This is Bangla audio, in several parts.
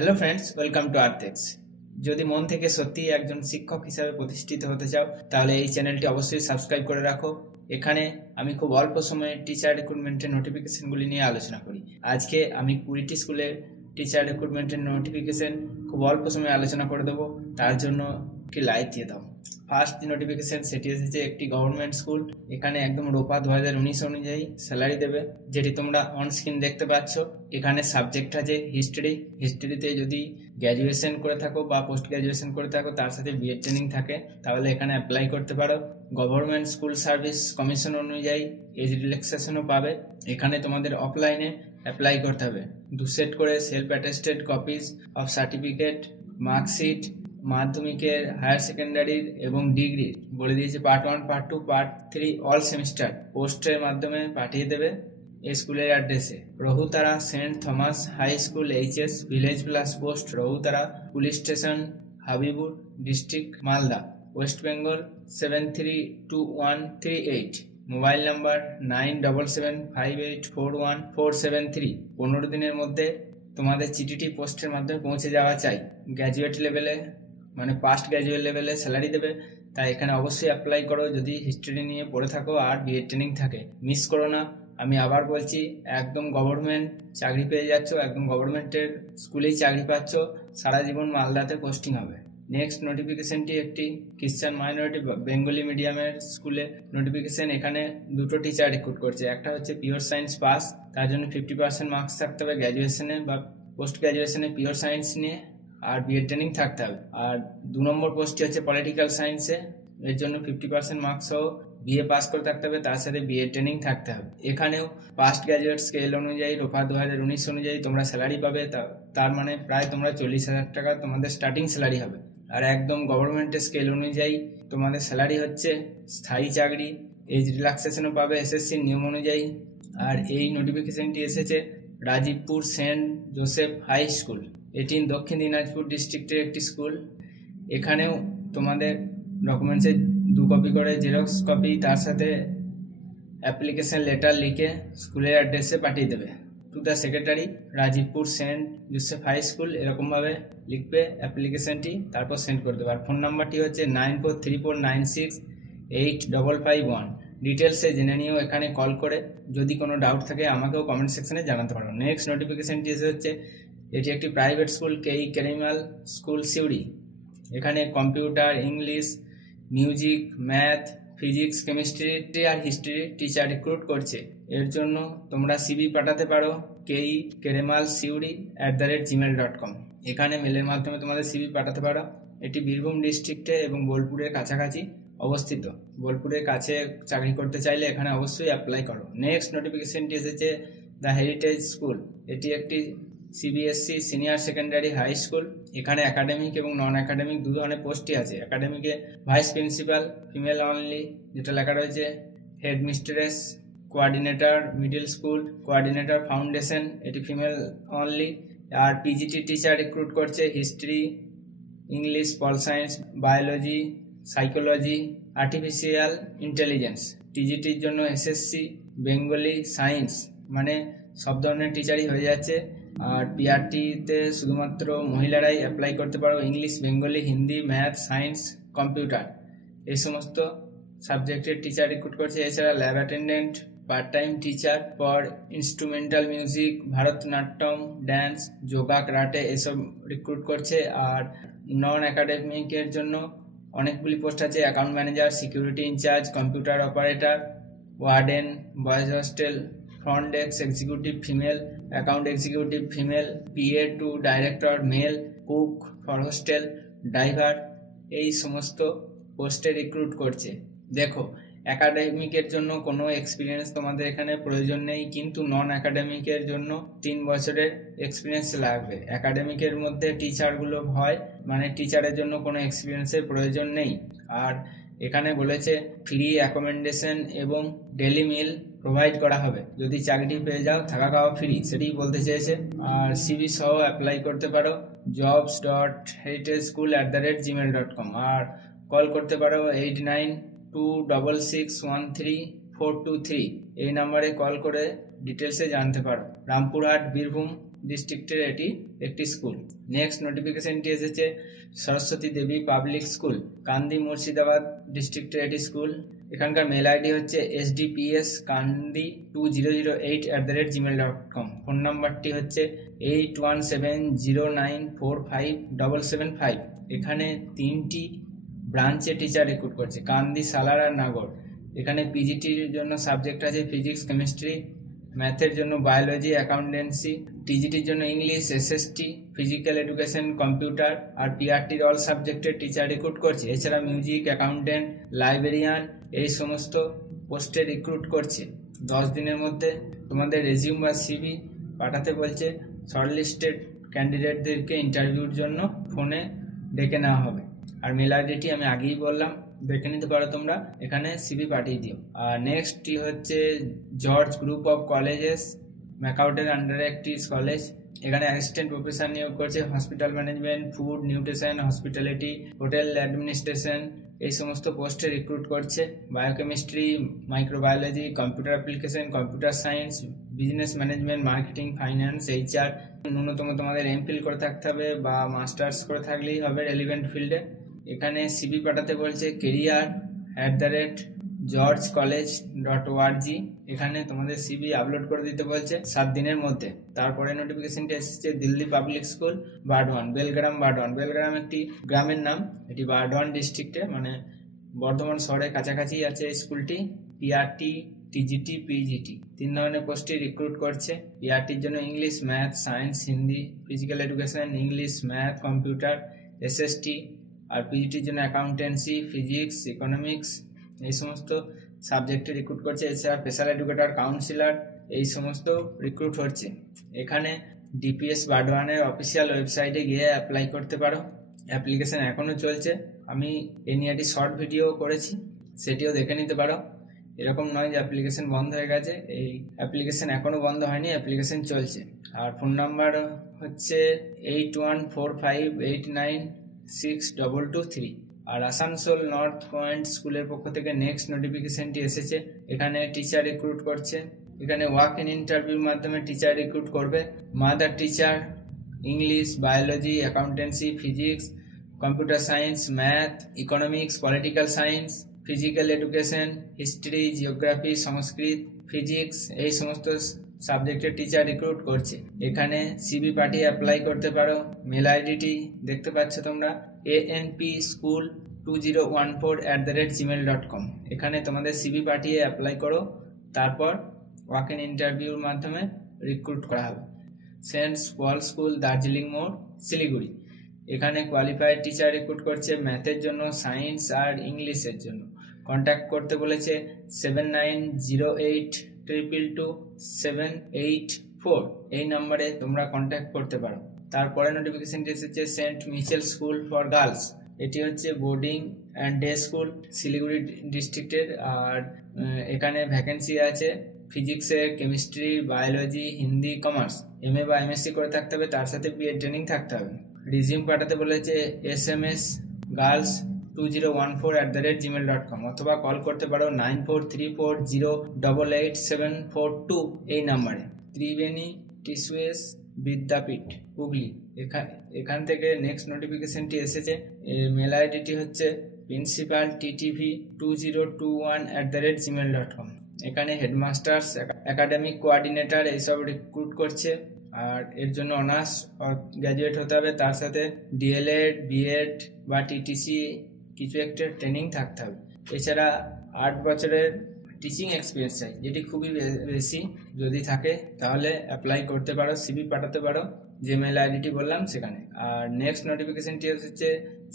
হ্যালো ফ্রেন্ডস, ওয়েলকাম টু আর্থেক্স। যদি মন থেকে সত্যি একজন শিক্ষক হিসাবে প্রতিষ্ঠিত হতে চাও তাহলে এই চ্যানেলটি অবশ্যই সাবস্ক্রাইব করে রাখো। এখানে আমি খুব অল্প সময়ে টিচার রিক্রুটমেন্টের নোটিফিকেশনগুলি নিয়ে আলোচনা করি। আজকে আমি 20টি স্কুলের টিচার রিক্রুটমেন্টের নোটিফিকেশন খুব অল্প সময়ে আলোচনা করে দেবো। তার জন্য একটি লাইক দিয়ে দাও। ফার্স্ট যে নোটিফিকেশন সেটি এসেছে একটি গভর্নমেন্ট স্কুল। এখানে একদম রোপা 2019 অনুযায়ী স্যালারি দেবে, যেটি তোমরা অন স্ক্রিন দেখতে পাচ্ছ। এখানে সাবজেক্ট আছে হিস্ট্রিতে যদি গ্র্যাজুয়েশন করে থাকো বা পোস্ট গ্র্যাজুয়েশন করে থাকো তার সাথে বিএড ট্রেনিং থাকে তাহলে এখানে অ্যাপ্লাই করতে পারো। গভর্নমেন্ট স্কুল সার্ভিস কমিশন অনুযায়ী এজ রিল্যাক্সেশনও পাবে। এখানে তোমাদের অফলাইনে অ্যাপ্লাই করতে হবে। 2 সেট করে self attested copies of certificate, marksheet, মাধ্যমিকের, হায়ার সেকেন্ডারির এবং ডিগ্রির বলে দিয়েছে part 1, part 2, part 3 all semester পোস্টের মাধ্যমে পাঠিয়ে দেবে এই স্কুলের অ্যাড্রেসে। Rahutara Saint Thomas high school HS, village plus post, Rahutara, police station, Habibpur, district Malda, West Bengal 732138। Mobile number 9775841473। 15 দিনের মধ্যে তোমাদের চিঠিটি পোস্টের মাধ্যমে পৌঁছে যাওয়া চাই। গ্র্যাজুয়েট লেভেলে মানে পাস্ট গ্র্যাজুয়েট লেভেলে স্যালারি দেবে, তাই এখানে অবশ্যই অ্যাপ্লাই করো যদি হিস্ট্রি নিয়ে পড়ে থাকো আর বিএড ট্রেনিং থাকে। মিস করো না। আমি আবার বলছি, একদম গভর্নমেন্ট চাকরি পেয়ে যাচ্ছ, একদম গভর্নমেন্টের স্কুলেই চাকরি পাচ্ছ, সারা জীবন মালদাতে পোস্টিং হবে। নেক্সট নোটিফিকেশনটি একটি খ্রিস্টান মাইনরিটি বেঙ্গলি মিডিয়ামের স্কুলে নোটিফিকেশন। এখানে 2টো টিচার রিক্রুট করছে। একটা হচ্ছে পিওর সায়েন্স পাস, তার জন্য 50% মার্কস থাকতে হবে গ্র্যাজুয়েশনে বা পোস্ট গ্র্যাজুয়েশনে পিওর সায়েন্স নিয়ে, আর বিএড ট্রেনিং থাকতে হবে। আর 2 নম্বর পোস্টটি হচ্ছে পলিটিক্যাল সায়েন্সে, এর জন্য 50% মার্কস সহ বিএ পাস করে থাকতে হবে, তার সাথে বিএড ট্রেনিং থাকতে হবে। এখানেও পাস্ট গ্র্যাজুয়েট স্কেল অনুযায়ী রোপা 2019 অনুযায়ী তোমরা স্যালারি পাবে। তার মানে প্রায় তোমরা 40,000 টাকা তোমাদের স্টার্টিং স্যালারি হবে। আর একদম গভর্নমেন্টের স্কেল অনুযায়ী তোমাদের স্যালারি হচ্ছে স্থায়ী চাকরি, এজ রিল্যাক্সেশনও পাবে এসএসসি নিয়ম অনুযায়ী। আর এই নোটিফিকেশনটি এসেছে Rajibpur Saint Joseph high school, এটি দক্ষিণ দিনাজপুর ডিস্ট্রিক্টের একটি স্কুল। এখানেও তোমাদের ডকুমেন্টসে 2 কপি করে জেরক্স কপি তার সাথে অ্যাপ্লিকেশন লেটার লিখে স্কুলের অ্যাড্রেসে পাঠিয়ে দেবে। To the secretary, Rajibpur Saint Joseph high school, এরকমভাবে লিখবে অ্যাপ্লিকেশনটি, তারপর সেন্ড করে দেবে। আর ফোন নাম্বারটি হচ্ছে 9434968551। ডিটেলসে জেনে নিও এখানে কল করে। যদি কোনো ডাউট থাকে আমাকেও কমেন্ট সেকশনে জানাতে পারো। নেক্সট নোটিফিকেশনটি এসে হচ্ছে এটি একটি প্রাইভেট স্কুল, কেই কেরিমাল স্কুল সিউড়ি। এখানে computer, English, music, math, physics, chemistry আর হিস্ট্রি টিচার রিক্রুট করছে। এর জন্য তোমরা সিভি পাঠাতে পারো kei-siuri@gmail.com। এখানে মেলের মাধ্যমে তোমাদের সিভি পাঠাতে পারো। এটি বীরভূম ডিস্ট্রিক্টে এবং বোলপুরের কাছাকাছি অবস্থিত। বোলপুরের কাছে চাকরি করতে চাইলে এখানে অবশ্যই অ্যাপ্লাই করো। নেক্সট নোটিফিকেশনটি এসেছে দ্য হেরিটেজ স্কুল, এটি একটি CBSC senior secondary high school. এখানে একাডেমিক এবং নন একাডেমিক 2 ধরনের পোস্টই আছে। একাডেমিকে ভাইস প্রিন্সিপাল ফিমেল অনলি, যেটা লেখা রয়েছে headmistress, coordinator middle school, coordinator foundation, এটি ফিমেল অনলি। আর পিজিটি টিচার রিক্রুট করছে history, English, pol science, biology, psychology, artificial intelligence. টিজিটির জন্য এসএসসি, বেঙ্গলি, সায়েন্স, মানে সব ধরনের টিচারই হয়ে যাচ্ছে। আর পিআরটিতে শুধুমাত্র মহিলারাই অ্যাপ্লাই করতে পারো। English, Bengali, Hindi, math, science, computer এই সমস্ত সাবজেক্টের টিচার রিক্রুট করছে। এছাড়া lab attendant, part time teacher for instrumental music, Bharatanatyam, dance, yoga, karate এসব রিক্রুট করছে। আর নন একাডেমিকের জন্য অনেকগুলি পোস্ট আছে। Account manager, security incharge, computer operator, warden, boys hostel, front desk executive female, account executive female, PA to director male, cook for hostel, driver, এই সমস্ত পোস্টে রিক্রুট করছে। দেখো, একাডেমিকের জন্য কোনো এক্সপিরিয়েন্স তোমাদের এখানে প্রয়োজন নেই, কিন্তু নন একাডেমিকের জন্য 3 বছরের এক্সপিরিয়েন্স লাগবে। একাডেমিকের মধ্যে টিচারগুলো হয়, মানে টিচারের জন্য কোনো এক্সপিরিয়েন্সের প্রয়োজন নেই। আর এখানে বলেছে ফ্রি অ্যাকোমোডেশন এবং ডেলি মিল প্রোভাইড করা হবে। যদি চাকরি পেয়ে যাও থাকা খাওয়া ফ্রি, সেটি বলতে চেয়েছে। আর সিভি সহ অ্যাপ্লাই করতে পারো jobs.heritageschool@gmail.com। আর কল করতে পারো 8926613423। এই নাম্বারে কল করে ডিটেলসে জানতে পারো। রামপুরহাট, বীরভূম ডিস্ট্রিক্টের এটি একটি স্কুল। নেক্সট নোটিফিকেশনটি এসেছে সরস্বতী দেবী পাবলিক স্কুল, কান্দি মুর্শিদাবাদ ডিস্ট্রিক্টের এটি স্কুল। এখানকার মেল আইডি হচ্ছে sdpskandi2008@gmail.com। ফোন নাম্বারটি হচ্ছে 8170945775। এখানে 3টি ব্রাঞ্চে টিচার রিক্রুট করছে, কান্দি, সালার আর নাগর। এখানে পিজিটির জন্য সাবজেক্ট আছে ফিজিক্স, কেমিস্ট্রি, ম্যাথের জন্য বায়োলজি, অ্যাকাউন্টেন্সি, টিজিটির জন্য English, SST, physical education, computer আর পিআরটির অল সাবজেক্টের টিচার রিক্রুট করছে। এছাড়া মিউজিক, অ্যাকাউন্টেন্ট, লাইব্রেরিয়ান এই সমস্ত পোস্টে রিক্রুট করছে। 10 দিনের মধ্যে তোমাদের রেজিউম বা সিভি পাঠাতে বলছে। শর্টলিস্টেড ক্যান্ডিডেটদেরকে ইন্টারভিউর জন্য ফোনে ডেকে নেওয়া হবে। আর মেল আইডিটি আমি আগেই বললাম, দেখে নিতে পারো তোমরা, এখানে সিভি পাঠিয়ে দিও। আর নেক্সটটি হচ্ছে জর্জ গ্রুপ অফ কলেজেস, ম্যাকাউটের আন্ডারে একটি কলেজ। এখানে অ্যাসিস্ট্যান্ট প্রফেসর নিয়োগ করছে, hospital management, food, nutrition, hospitality, hotel administration এই সমস্ত পোস্টে রিক্রুট করছে। Biochemistry, microbiology, computer application, computer science, business management, marketing, finance, HR. ন্যূনতম তোমাদের এমফিল করে থাকতে হবে বা মাস্টার্স করে থাকলেই হবে রেলিভেন্ট ফিল্ডে। এখানে সিভি পাঠাতে বলছে career@georgecollege.org। এখানে তোমাদের সিভি আপলোড করে দিতে বলছে 7 দিনের মধ্যে। তারপরে নোটিফিকেশনটি এসেছে দিল্লি পাবলিক স্কুল, বারডওয়ান, বেলগ্রাম। বেলগ্রাম একটি গ্রামের নাম, এটি বারডওয়ান ডিস্ট্রিক্টে মানে বর্ধমান শহরের কাছাকাছি আছে স্কুলটি। পিআরটি, টিজিটি, পিজিটি 3 ধরনের পোস্টে রিক্রুট করছে। পিআরটির জন্য English, math, science, Hindi, physical education, English, math, computer, SST. আর পিজিটির জন্য অ্যাকাউন্টেন্সি, ফিজিক্স, ইকোনমিক্স এই সমস্ত সাবজেক্টে রিক্রুট করছে। এছাড়া স্পেশাল এডুকেটর, কাউন্সিলর এই সমস্ত রিক্রুট হচ্ছে। এখানে ডিপিএস বারডওয়ানের অফিসিয়াল ওয়েবসাইটে গিয়ে অ্যাপ্লাই করতে পারো। অ্যাপ্লিকেশন এখনও চলছে, আমি এ নিয়ে একটি শর্ট ভিডিও করেছি, সেটিও দেখে নিতে পারো। এরকম নয় যে অ্যাপ্লিকেশন বন্ধ হয়ে গেছে, এই অ্যাপ্লিকেশন এখনও বন্ধ হয়নি, অ্যাপ্লিকেশন চলছে। আর ফোন নাম্বার হচ্ছে 8145896223। আর আসানসোল নর্থ পয়েন্ট স্কুলের পক্ষ থেকে নেক্সট নোটিফিকেশনটি এসেছে। এখানে টিচার রিক্রুট করছে। এখানে ওয়াক ইন ইন্টারভিউর মাধ্যমে টিচার রিক্রুট করবে। Mother teacher, English, biology, accountancy, physics, computer science, math, economics, political science, physical education, history, geography, Sanskrit, physics এই সমস্ত সাবজেক্টের টিচার রিক্রুট করছে। এখানে সিভি পাঠিয়ে অ্যাপ্লাই করতে পারো। মেল আইডিটি দেখতে পাচ্ছ তোমরা, anpschool2014@gmail.com। এখানে তোমাদের সিভি পাঠিয়ে অ্যাপ্লাই করো, তারপর ওয়াক ইন ইন্টারভিউর মাধ্যমে রিক্রুট করা হবে। সেন্ট পল স্কুল, দার্জিলিং মোড়, শিলিগুড়ি। এখানে কোয়ালিফাইড টিচার রিক্রুট করছে ম্যাথের জন্য, সায়েন্স আর ইংলিশের জন্য। কন্ট্যাক্ট করতে বলেছে 7908222784 এই নাম্বারে তোমরা কন্ট্যাক্ট করতে পারো। তারপরে নোটিফিকেশনটি এসেছে Saint Mitchell school for girls, এটি হচ্ছে boarding and day school Siliguri ডিস্ট্রিক্টের। আর এখানে ভ্যাকেন্সি আছে ফিজিক্সে, chemistry, biology, Hindi, commerce. MA বা এমএসসি করে থাকতে হবে, তার সাথে বিএড ট্রেনিং থাকতে হবে। রিজিউম পাঠাতে বলেছে smsgirls2014@gmail.com অথবা কল করতে পারো 9434088742 এই নাম্বারে। ত্রিবেণী টিসুয়েস বিদ্যাপীঠ, হুগলি। এখান থেকে নেক্সট নোটিফিকেশনটি এসেছে। মেল আইডিটি হচ্ছে principalttv2021@gmail.com। এখানে হেডমাস্টার্স, একাডেমিক কোঅর্ডিনেটর এইসব রিক্রুট করছে। আর এর জন্য অনার্স গ্র্যাজুয়েট হতে হবে, তার সাথে ডিএলএড, বিএড বা টিটিসি কিছু একটা ট্রেনিং থাকতে হবে। এছাড়া 8 বছরের টিচিং এক্সপিরিয়েন্স চাই, যেটি খুবই বেশি। যদি থাকে তাহলে অ্যাপ্লাই করতে পারো, সিভি পাঠাতে পারো যে মেল আইডিটি বললাম সেখানে। আর নেক্সট নোটিফিকেশনটি হচ্ছে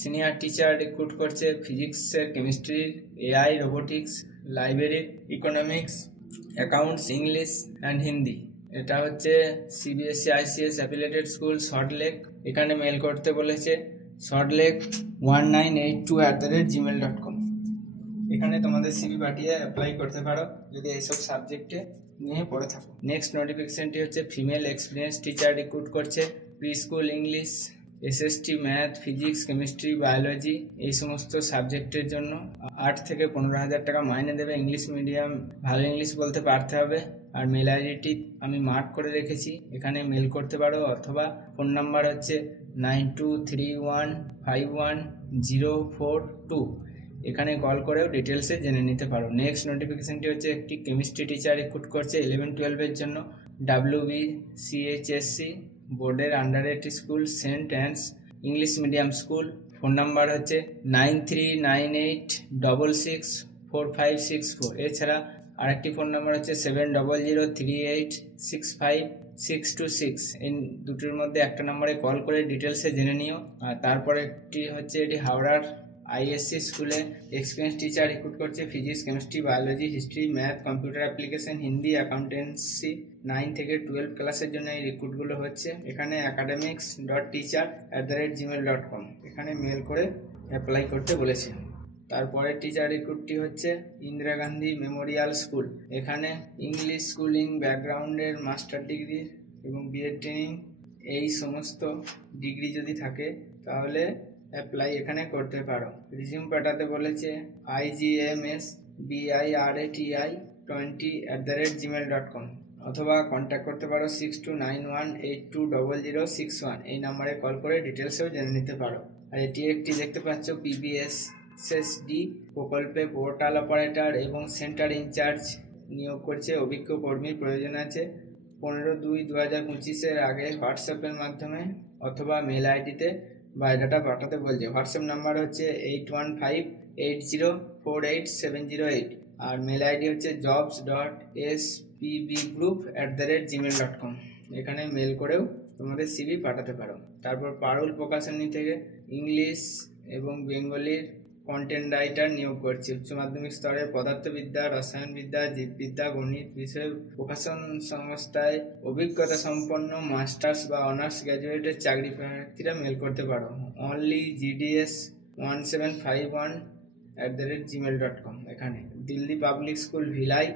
সিনিয়র টিচার রিক্রুট করছে ফিজিক্সের, কেমিস্ট্রির, AI, robotics, library, economics, accounts, English and Hindi. এটা হচ্ছে CBSE ICSE affiliated school, Salt Lake. এখানে মেল করতে বলেছে shortlake1982@gmail.com। এখানে তোমাদের সিভি পাঠিয়ে অ্যাপ্লাই করতে পারো যদি এইসব সাবজেক্টে নিয়ে পড়ে থাকো। নেক্সট নোটিফিকেশনটি হচ্ছে ফিমেল এক্সপিরিয়েন্স টিচার রিক্রুট করছে pre school, English, SST, math, physics, chemistry, biology এই সমস্ত সাবজেক্টের জন্য 8 থেকে 15,000 টাকা মাইনে দেবে। ইংলিশ মিডিয়াম, ভালো ইংলিশ বলতে পারতে হবে। আর মেল আইডিটি আমি মার্ক করে রেখেছি, এখানে মেল করতে পারো, অথবা ফোন নাম্বার হচ্ছে 9231510442, এখানে কল করেও ডিটেলসে জেনে নিতে পারো। নেক্সট নোটিফিকেশনটি হচ্ছে একটি কেমিস্ট্রি টিচার রিক্রুট করছে 11-12 জন্য, WBCHSC বোর্ডের আন্ডারে একটি school, saint Anne's English medium school. Phone number হচ্ছে 9398664564। এছাড়া আরেকটি ফোন নাম্বার হচ্ছে 7003865626। এই দুটোর মধ্যে একটা নাম্বারে কল করে ডিটেলসে জেনে নিও। আর তারপরে একটি হচ্ছে এটি হাওড়ার ISC স্কুলে এক্সপিরিয়েন্স টিচার রিক্রুট করছে physics, chemistry, biology, history, math, computer application, Hindi, accountancy 9 থেকে 12 ক্লাসের জন্য এই রিক্রুটগুলো হচ্ছে। এখানে academics.teacher@gmail.com, এখানে মেল করে অ্যাপ্লাই করতে বলেছে। তারপরে টিচার রিক্রুটটি হচ্ছে ইন্দিরা গান্ধী মেমোরিয়াল স্কুল, এখানে ইংলিশ স্কুলিং ব্যাকগ্রাউন্ডের মাস্টার ডিগ্রি এবং বিএড ট্রেনিং এই সমস্ত ডিগ্রি যদি থাকে তাহলে অ্যাপ্লাই এখানে করতে পারো। রিজিউম পাঠাতে বলেছে igmsbirati20@gmail.com, অথবা কন্ট্যাক্ট করতে পারো 6291820061, এই নাম্বারে কল করে ডিটেলসেও জেনে নিতে পারো। আর এটি একটি দেখতে পাচ্ছ PBSSD প্রকল্পে পোর্টাল অপারেটর এবং সেন্টার ইনচার্জ নিয়োগ করছে। অভিজ্ঞ কর্মীর প্রয়োজন আছে। 15/2/2025 আগে হোয়াটসঅ্যাপের মাধ্যমে অথবা মেল আইডিতে বায়োডাটা পাঠাতে বলছে। হোয়াটসঅ্যাপ নাম্বার হচ্ছে 8158048708, আর মেল আইডি হচ্ছে jobs.spbgroup@gmail.com, এখানে মেল করেও তোমাদের CV পাঠাতে পারো। তারপর পারুল প্রকাশনী থেকে ইংলিশ এবং বেঙ্গলির কন্টেন্ট রাইটার নিয়োগ করছে। উচ্চ মাধ্যমিক স্তরে পদার্থবিদ্যা, রসায়নবিদ্যা, জীববিদ্যা, গণিত বিষয়ে প্রকাশন সংস্থায় অভিজ্ঞতা সম্পন্ন মাস্টার্স বা অনার্স গ্র্যাজুয়েটের চাকরি প্রার্থীরা মেল করতে পারো। অনলি gds1751@gmail.com, এখানে দিল্লি পাবলিক স্কুল ভিলাই,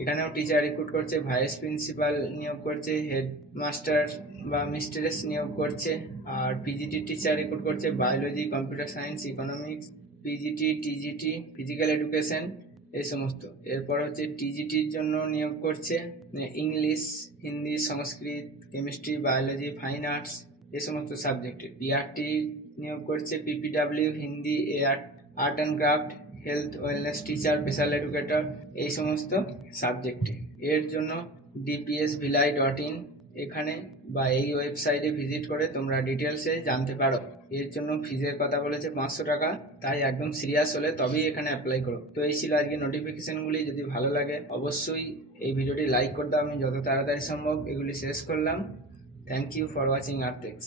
এখানেও টিচার রিক্রুট করছে। ভাইস প্রিন্সিপাল নিয়োগ করছে, হেডমাস্টার বা মিস্ট্রেস নিয়োগ করছে। আর পিজিটি টিচার রিক্রুট করছে biology, computer science, economics, PGT, TGT, physical education এই সমস্ত। এরপর হচ্ছে টিজিটির জন্য নিয়োগ করছে ইংলিশ, হিন্দি, সংস্কৃত, কেমিস্ট্রি, বায়োলজি, ফাইন আর্টস এই সমস্ত সাবজেক্টে। পিআরটি নিয়োগ করছে PPW, Hindi, art and craft, health wellness teacher, special educator এই সমস্ত সাবজেক্টে। এর জন্য dpsbhilai.in এখানে বা এই ওয়েবসাইটে ভিজিট করে তোমরা ডিটেলসে জানতে পারো। এর জন্য ফিজের কথা বলেছে 500 টাকা, তাই একদম সিরিয়াস হলে তবেই এখানে অ্যাপ্লাই করো। তো এই ছিল আজকে নোটিফিকেশনগুলি। যদি ভালো লাগে অবশ্যই এই ভিডিওটি লাইক করে দাও। আমি যত তাড়াতাড়ি সম্ভব এগুলি শেষ করলাম। Thank you for watching Artex.